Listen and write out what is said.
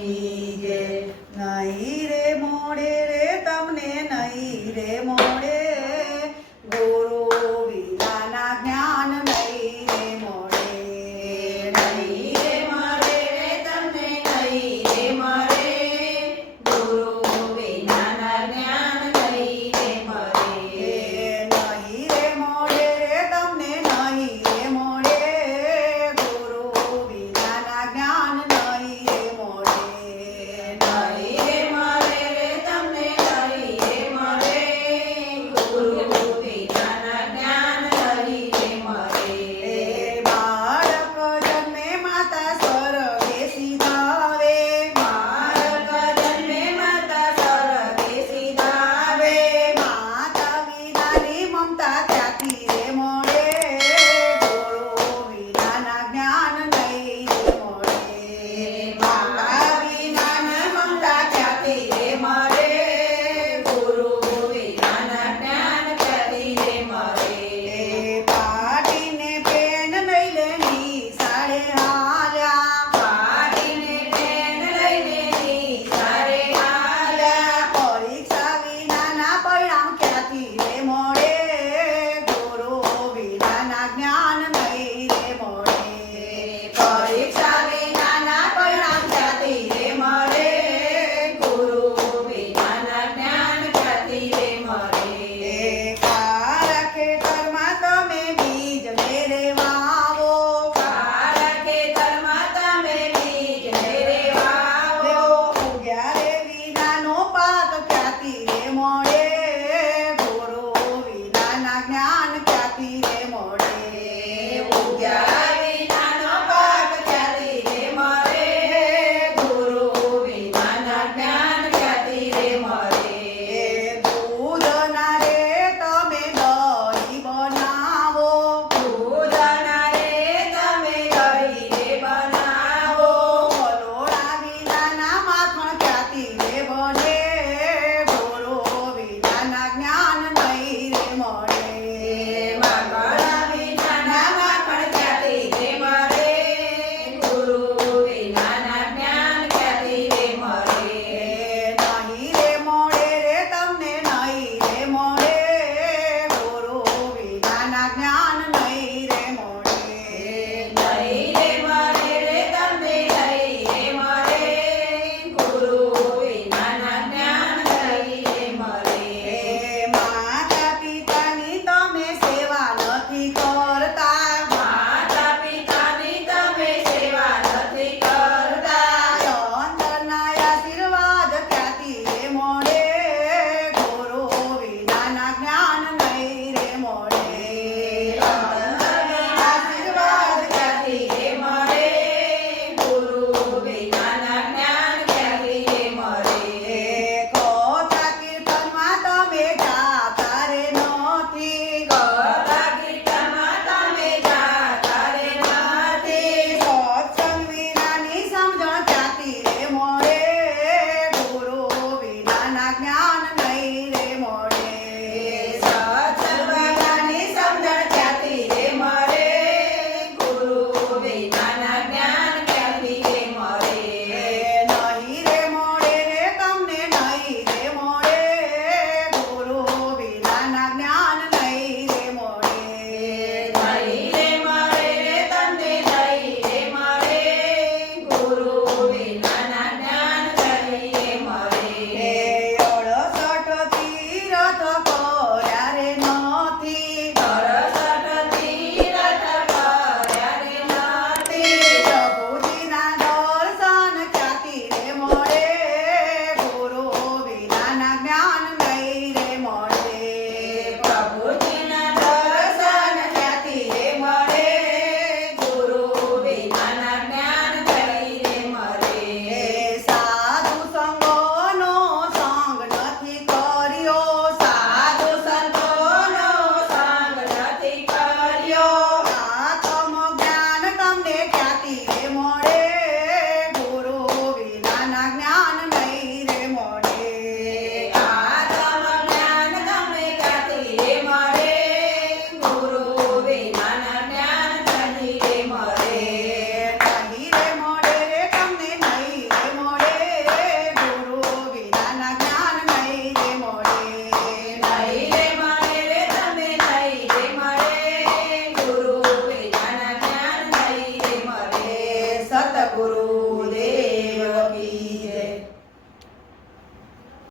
की जय नाई ಮ್ಯಾ